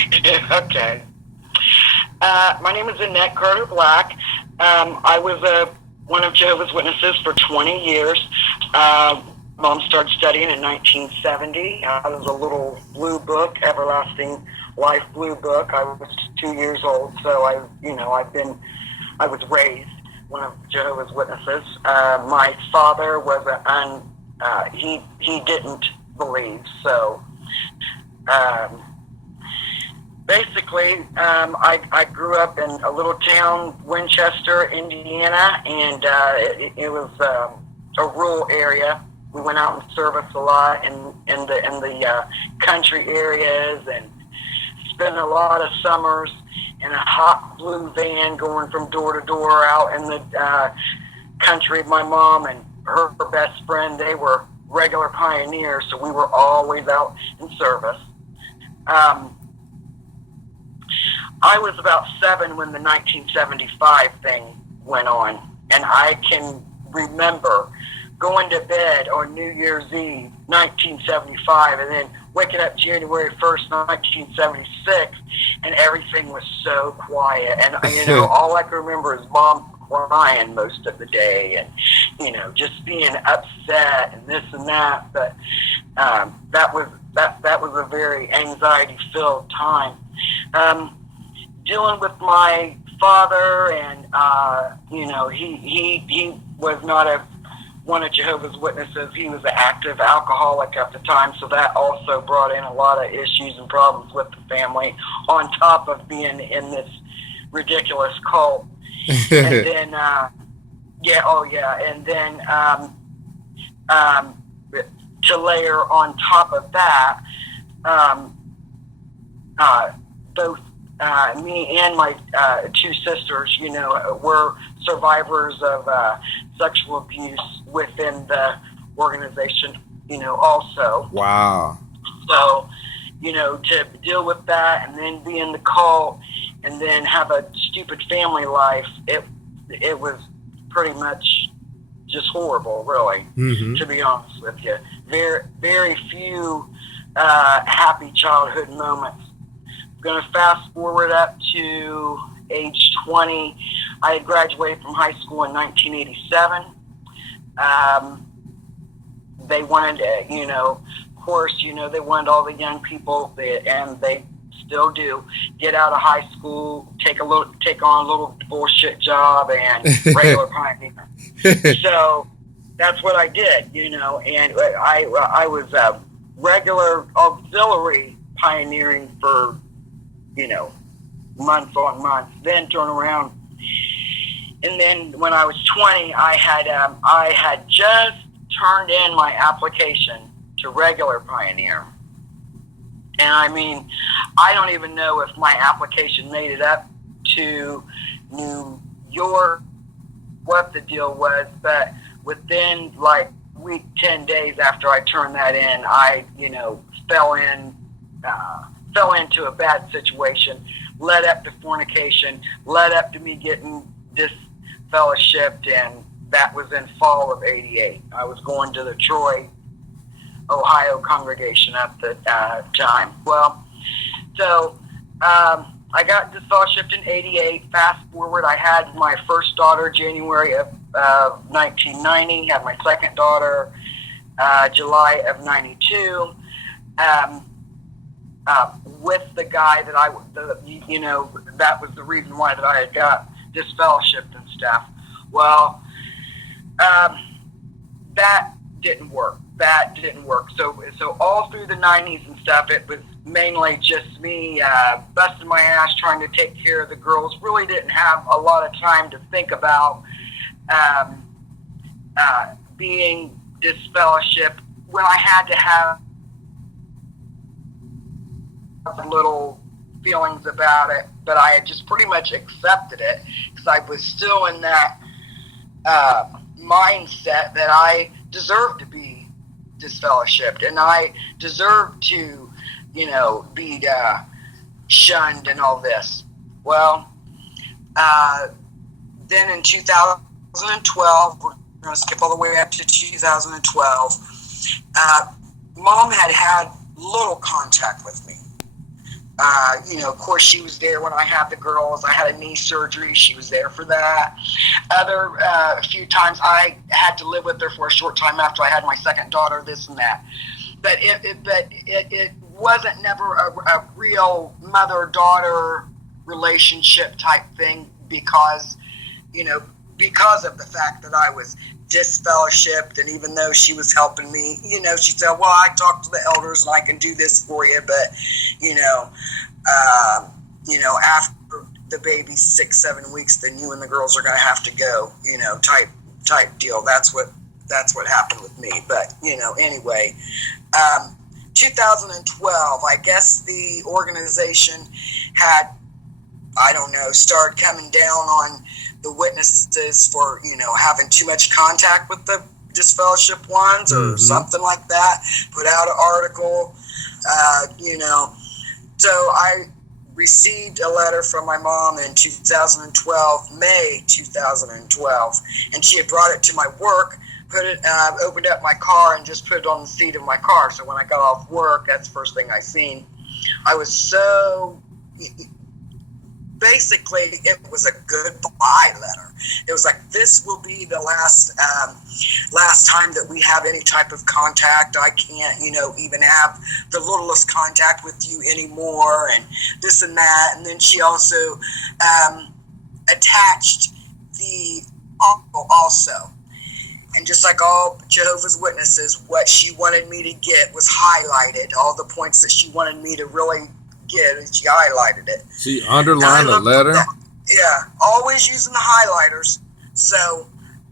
Okay. My name is Annette Carter Black. I was one of Jehovah's Witnesses for 20 years. Mom started studying in 1970. I was a little blue book, Everlasting Life blue book. I was 2 years old, so I was raised one of Jehovah's Witnesses. My father was he didn't believe, so. Um, Basically, I grew up in a little town, Winchester, Indiana, and it was a rural area. We went out in service a lot in the country areas, and spent a lot of summers in a hot blue van going from door to door out in the country. My mom and her best friend, they were regular pioneers, so we were always out in service. Um, I was about 7 when the 1975 thing went on, and I can remember going to bed on New Year's Eve, 1975, and then waking up January 1st, 1976, and everything was so quiet. And, all I can remember is Mom crying most of the day and, just being upset and this and that. But that was a very anxiety-filled time. Dealing with my father, and he was not one of Jehovah's Witnesses. He was an active alcoholic at the time, so that also brought in a lot of issues and problems with the family, on top of being in this ridiculous cult. And then, and then to layer on top of that, both me and my 2 sisters, were survivors of sexual abuse within the organization, also. Wow. So, to deal with that and then be in the cult and then have a stupid family life, it was pretty much just horrible, really, to be honest with you. Very, very few happy childhood moments. I'm going to fast forward up to age 20. I had graduated from high school in 1987. They wanted, of course, they wanted all the young people, and they still do, get out of high school, take on a little bullshit job and regular pioneer. So that's what I did, and I was a regular auxiliary pioneering for months on months, then turn around. And then when I was 20, I had just turned in my application to regular pioneer. And I don't even know if my application made it up to New York, what the deal was, but within like week, 10 days after I turned that in, I, fell into a bad situation, led up to fornication, led up to me getting disfellowshipped, and that was in fall of '88. I was going to the Troy, Ohio congregation at the time. Well, so I got disfellowshipped in '88. Fast forward, I had my first daughter January of 1990, had my second daughter July of '92. With the guy that that was the reason why that I had got disfellowshipped and stuff. Well, that didn't work. So all through the 90s and stuff, it was mainly just me busting my ass trying to take care of the girls. Really didn't have a lot of time to think about being disfellowshipped when I had to have little feelings about it, but I had just pretty much accepted it because I was still in that mindset that I deserved to be disfellowshipped and I deserved to, be shunned and all this. Well, then in 2012, we're going to skip all the way up to 2012, Mom had little contact with me. Of course, she was there when I had the girls. I had a knee surgery. She was there for that. A few times I had to live with her for a short time after I had my second daughter, this and that. But it wasn't never a real mother-daughter relationship type thing because of the fact that I was disfellowshipped, and even though she was helping me, she said, well, I talked to the elders and I can do this for you, but after the baby's 6-7 weeks, then you and the girls are going to have to go, type deal. That's what happened with me. But anyway, 2012, I guess the organization had, started coming down on the witnesses for, having too much contact with the disfellowship ones or something like that, put out an article, So I received a letter from my mom in 2012, May 2012, and she had brought it to my work, opened up my car and just put it on the seat of my car. So when I got off work, that's the first thing I seen. I was so... Basically, it was a goodbye letter. It was like, this will be the last time that we have any type of contact. I can't, even have the littlest contact with you anymore, and this and that. And then she also attached the article also. And just like all Jehovah's Witnesses, what she wanted me to get was highlighted. All the points that she wanted me to really get, and she highlighted it. She underlined the letter? Yeah, always using the highlighters. So,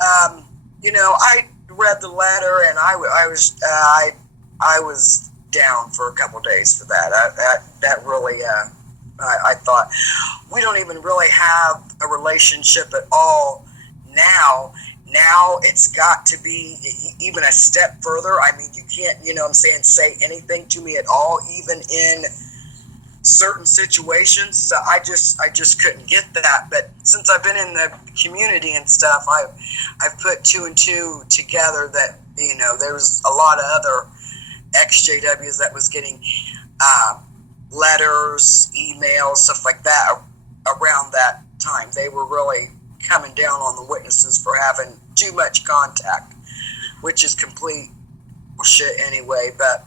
I read the letter, and I was down for a couple of days for that. That really, I thought, we don't even really have a relationship at all now. Now it's got to be even a step further. I mean, you can't, say anything to me at all, even in certain situations. So I just couldn't get that. But since I've been in the community and stuff, I've put two and two together that there was a lot of other ex-JWs that was getting letters, emails, stuff like that around that time. They were really coming down on the witnesses for having too much contact, which is complete bullshit anyway. But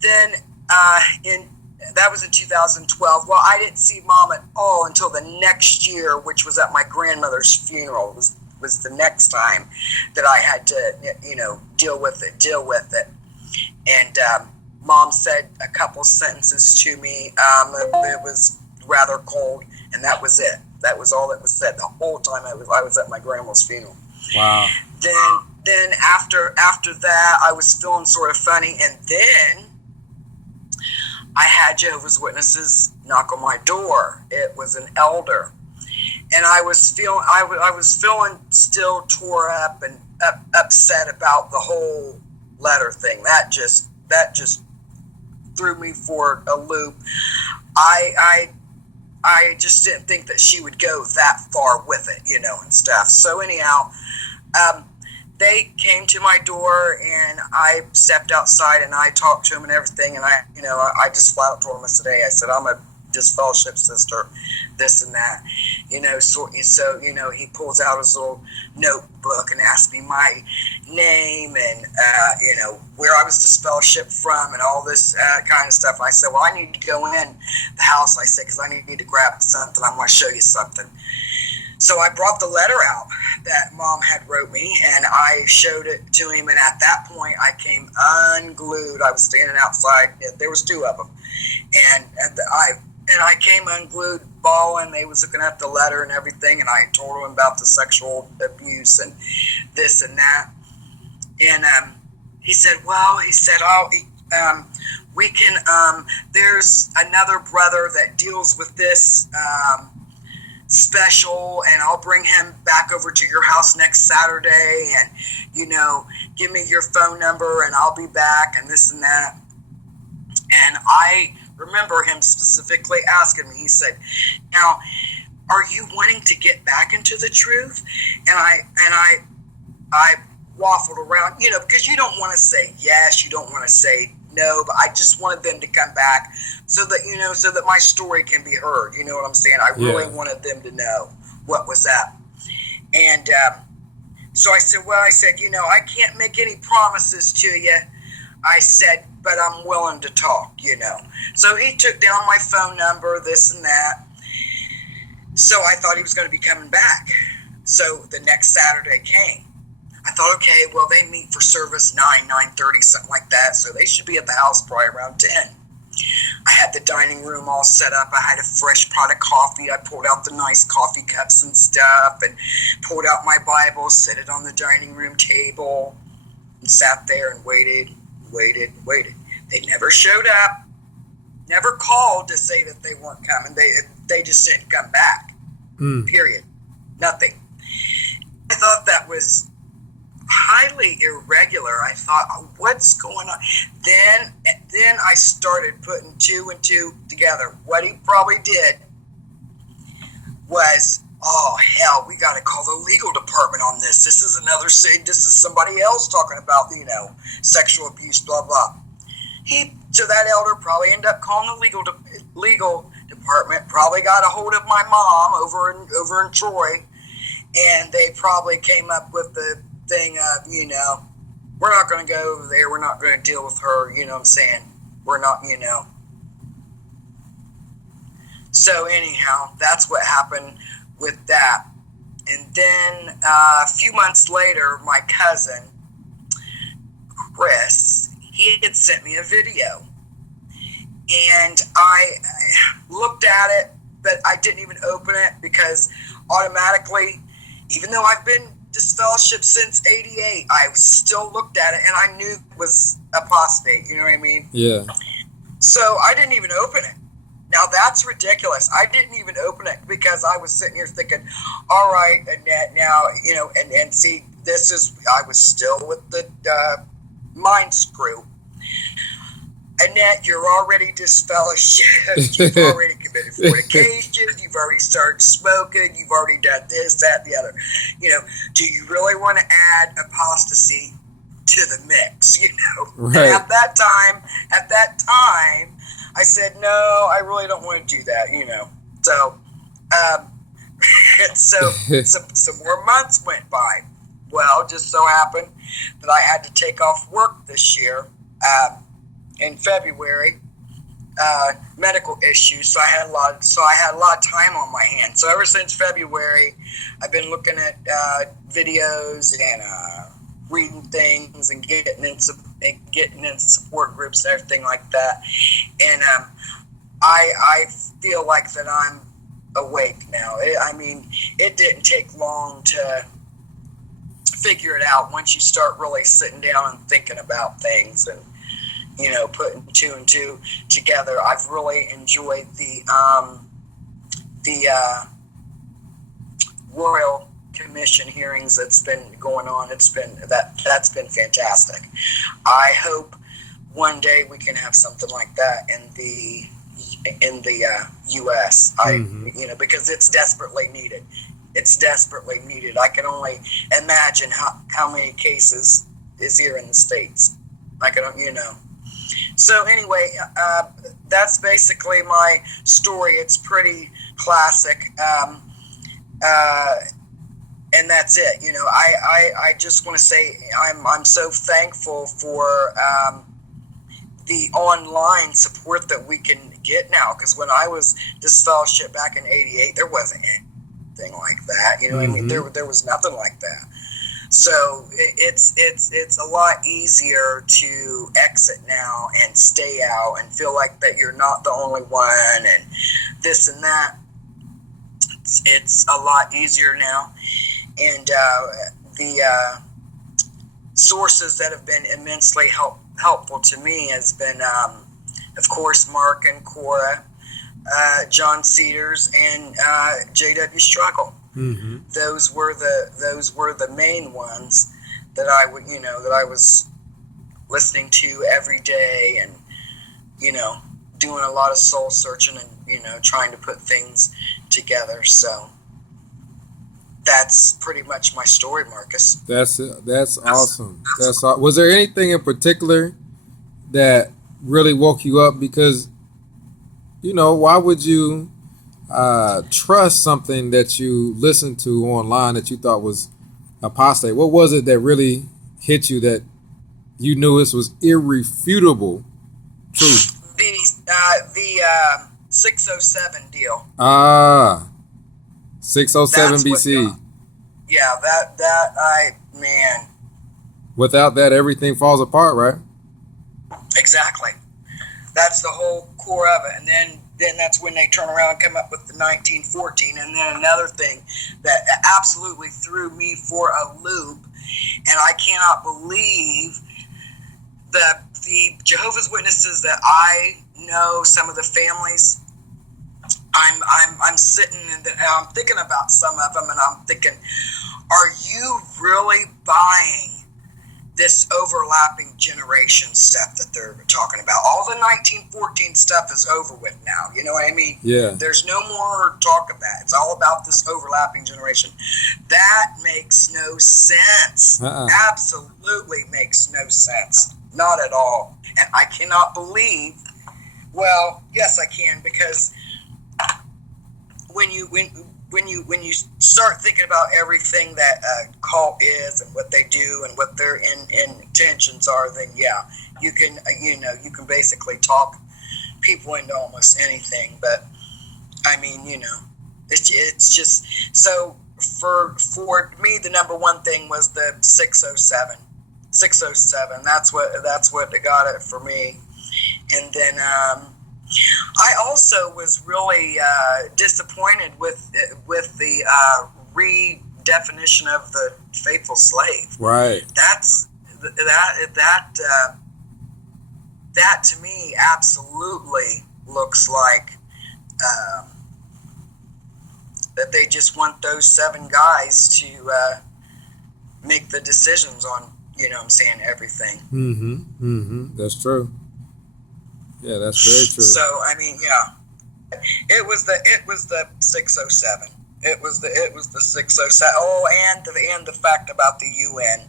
then that was in 2012. Well, I didn't see Mom at all until the next year, which was at my grandmother's funeral. Was the next time that I had to, deal with it. And Mom said a couple sentences to me. It was rather cold, and that was it. That was all that was said the whole time I was at my grandma's funeral. Wow. Then after that, I was feeling sort of funny, and then I had Jehovah's Witnesses knock on my door. It was an elder, and I was feeling still tore up and upset about the whole letter thing. That just threw me for a loop. I just didn't think that she would go that far with it, and stuff. So anyhow, they came to my door, and I stepped outside, and I talked to them and everything. And I just flat out told them, I said, hey, I'm a disfellowship sister, this and that, So he pulls out his little notebook and asks me my name and where I was disfellowship from and all this kind of stuff. I said, well, I need to go in the house. I said, because I need to grab something. I want to show you something. So I brought the letter out that Mom had wrote me, and I showed it to him. And at that point, I came unglued. I was standing outside. There was two of them, and I came unglued, bawling. They was looking at the letter and everything, and I told them about the sexual abuse and this and that. And he said, we can. There's another brother that deals with this special, and I'll bring him back over to your house next Saturday, and give me your phone number, and I'll be back, and this and that. And I remember him specifically asking me, he said, now, are you wanting to get back into the truth? And I waffled around, because you don't want to say yes, you don't want to say know, but I just wanted them to come back so that, so that my story can be heard. You know what I'm saying? I really wanted them to know what was up. And so I said, I can't make any promises to you. I said, but I'm willing to talk, So he took down my phone number, this and that. So I thought he was going to be coming back. So the next Saturday came. I thought, okay, well, they meet for service 9:30, something like that. So they should be at the house probably around 10. I had the dining room all set up. I had a fresh pot of coffee. I pulled out the nice coffee cups and stuff and pulled out my Bible, set it on the dining room table, and sat there and waited. They never showed up, never called to say that they weren't coming. They just didn't come back, period. Nothing. I thought that was highly irregular. I thought, what's going on? Then I started putting two and two together. What he probably did was, oh hell, we got to call the legal department on this. This is somebody else talking about, sexual abuse, blah blah. That elder probably ended up calling the legal department. Probably got a hold of my mom over in Troy, and they probably came up with the thing of, we're not going to go over there. We're not going to deal with her. You know what I'm saying? We're not, So anyhow, that's what happened with that. And then a few months later, my cousin, Chris, he had sent me a video. And I looked at it, but I didn't even open it because automatically, even though I've been disfellowship since '88, I still looked at it and I knew it was apostate. You know what I mean? Yeah. So I didn't even open it. Now that's ridiculous. I didn't even open it because I was sitting here thinking, all right, Annette, now, and see, I was still with the mind screw. Annette, you're already disfellowshipped. You've already committed fornication. You've already started smoking. You've already done this, that, the other. Do you really want to add apostasy to the mix? Right. And at that time, I said, no, I really don't want to do that. So, some more months went by. Well, just so happened that I had to take off work this year. In February, medical issues, so I had a lot of time on my hands. So ever since February, I've been looking at videos and reading things and getting in support groups and everything like that. And I feel like that I'm awake now. It didn't take long to figure it out once you start really sitting down and thinking about things and putting two and two together. I've really enjoyed the Royal Commission hearings that's been going on. That's been fantastic. I hope one day we can have something like that in the U.S. Because it's desperately needed. It's desperately needed. I can only imagine how many cases is here in the States. I can, So anyway, that's basically my story. It's pretty classic, and that's it. I just want to say I'm so thankful for the online support that we can get now. Because when I was disfellowship back in '88, there wasn't anything like that. You know what I mean? There was nothing like that. So it's a lot easier to exit now and stay out and feel like that you're not the only one and this and that. It's a lot easier now. And the sources that have been immensely helpful to me has been, of course, Mark and Cora, John Cedars, and J.W. Struggle. Mm-hmm. Those were the main ones that I was listening to every day, and doing a lot of soul searching and trying to put things together. So that's pretty much my story, Marcus. That's awesome. Was there anything in particular that really woke you up? Because, why would you trust something that you listened to online that you thought was apostate? What was it that really hit you that you knew this was irrefutable truth? The 607 deal. 607 That's BC. Man. Without that, everything falls apart, right? Exactly. That's the whole core of it. And then that's when they turn around and come up with the 1914. And then another thing that absolutely threw me for a loop, and I cannot believe that the Jehovah's Witnesses that I know, some of the families, I'm sitting and I'm thinking about some of them, and I'm thinking, are you really buying this overlapping generation stuff that they're talking about? All the 1914 stuff is over with now. You know what I mean? Yeah. There's no more talk of that. It's all about this overlapping generation. That makes no sense. Absolutely makes no sense. Not at all. And I cannot believe, well, yes I can, because when you start thinking about everything that a cult is and what they do and what their intentions are, then yeah, you can basically talk people into almost anything. But I mean, it's just so for me, the number one thing was the 607. That's what got it for me. And then I also was really disappointed with the redefinition of the faithful slave. Right. That to me absolutely looks like that they just want those 7 guys to make the decisions on, everything. That's true. Yeah, that's very true. So I mean, yeah, it was the 607. It was the 607. Oh, and the fact about the UN.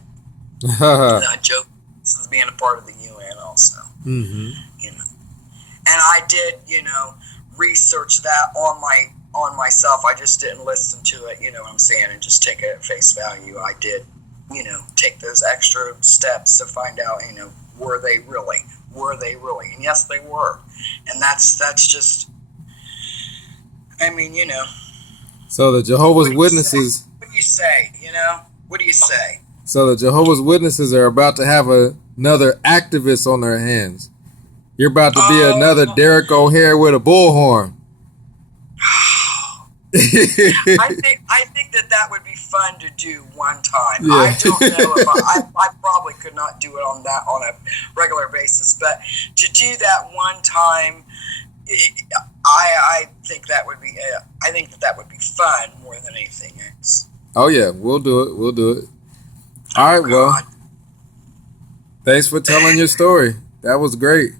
Joe is being a part of the UN also. And I did, research that on myself. I just didn't listen to it, and just take it at face value. I did, take those extra steps to find out, were they really? And yes, they were. And that's just, I mean, So the Jehovah's Witnesses. What do you say? What do you say? So the Jehovah's Witnesses are about to have another activist on their hands. You're about to be another Derek O'Hare with a bullhorn. I think that would be fun to do one time. Yeah. I don't know if I probably could not do it on a regular basis, but to do that one time, I think that would be that would be fun more than anything else. Oh yeah, we'll do it. All right, well, thanks for telling your story. That was great.